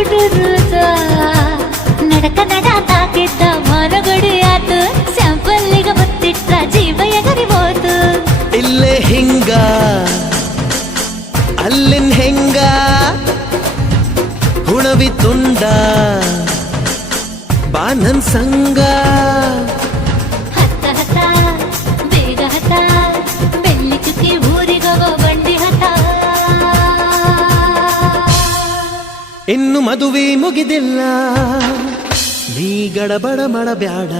ಹುಡುರುದ ನಡಕ ನಡಾತಾಕಿದ್ದ ಮನಗಡಿ ಆತು ಸ್ಯಾಂಪಲ್ಲಿಗ ಮುತ್ತಿಟ್ಟ ಜೀವ ಎಗರಿಬೋದು ಇಲ್ಲೇ ಹಿಂಗ ಅಲ್ಲಿನ್ ಹೆಂಗ ಹುಣವಿ ತುಂಡ ಬಾ ನನ್ ಸಂಗ ಹತ್ತ ಹತ್ತ ಬೇಗ ಹತ್ತ ಬೆಳ್ಳಿ ಚುಕ್ಕಿ ಊರಿಗವ ಬಂಡಿ ಹತ್ತ ಇನ್ನು ಮದುವೆ ಮುಗಿದಿಲ್ಲ ನೀ ಗಡಬಡ ಮಾಡಬ್ಯಾಡ